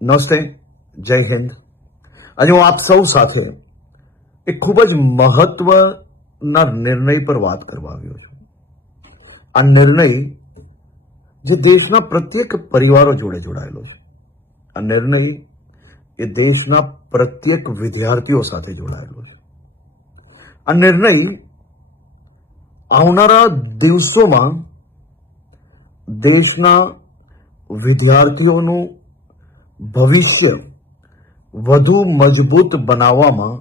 નમસ્તે, જય હિન્દ. આજે હું આપ સૌ સાથે એક ખૂબ જ મહત્વના નિર્ણય પર વાત કરવા આવ્યો છું. આ નિર્ણય જે દેશના પ્રત્યેક પરિવારો જોડે જોડાયેલો છે. આ નિર્ણય એ દેશના પ્રત્યેક વિદ્યાર્થીઓ સાથે જોડાયેલો છે. આ નિર્ણય આવનારા દિવસોમાં દેશના વિદ્યાર્થીઓનું ભવિષ્ય વધુ મજબૂત બનાવવામાં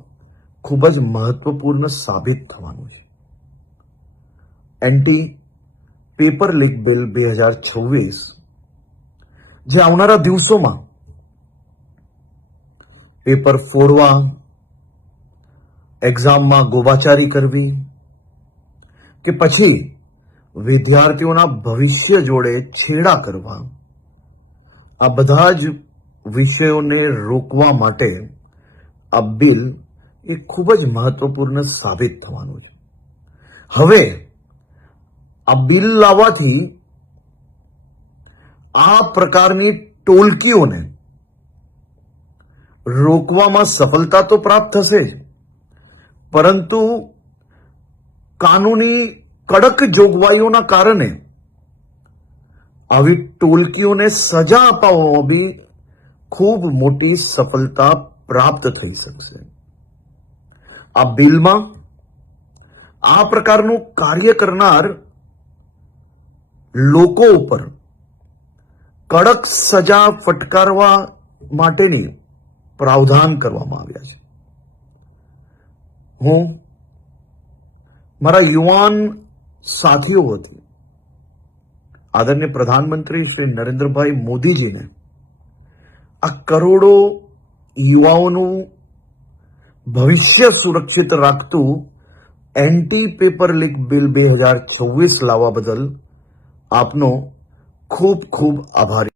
ખૂબ જ મહત્વપૂર્ણ સાબિત થવાનું છે. એન્ટી પેપર લીક બિલ 2026 જે આવનારા દિવસોમાં પેપર ફોડવા, એક્ઝામમાં ગોબાચારી કરવી કે પછી વિદ્યાર્થીઓના ભવિષ્ય જોડે છેડા કરવા, આ બધા જ વિષયોને રોકવા માટે આ બિલ એ ખૂબ જ મહત્વપૂર્ણ સાબિત થવાનું છે. હવે આ બિલ લાવવાથી આ પ્રકારની ટોલકીઓને રોકવામાં સફળતા તો પ્રાપ્ત થશે જ, પરંતુ કાનૂની કડક જોગવાઈઓના કારણે આવી ટોલકીઓને સજા અપાવવામાં બી ખૂબ મોટી સફળતા પ્રાપ્ત થઈ શકશે. આ બિલમાં આ પ્રકારનું કાર્ય કરનાર લોકો ઉપર કડક સજા ફટકારવા માટેની પ્રાવધાન કરવામાં આવ્યા છે. હું મારા યુવાન સાથીઓ વતી આદરણીય પ્રધાનમંત્રી શ્રી નરેન્દ્રભાઈ મોદીજીને આ કરોડો યુવાઓનું ભવિષ્ય સુરક્ષિત રાખતું એન્ટી પેપર લીક બિલ 2026 લાવવા બદલ આપનો ખૂબ ખૂબ આભાર.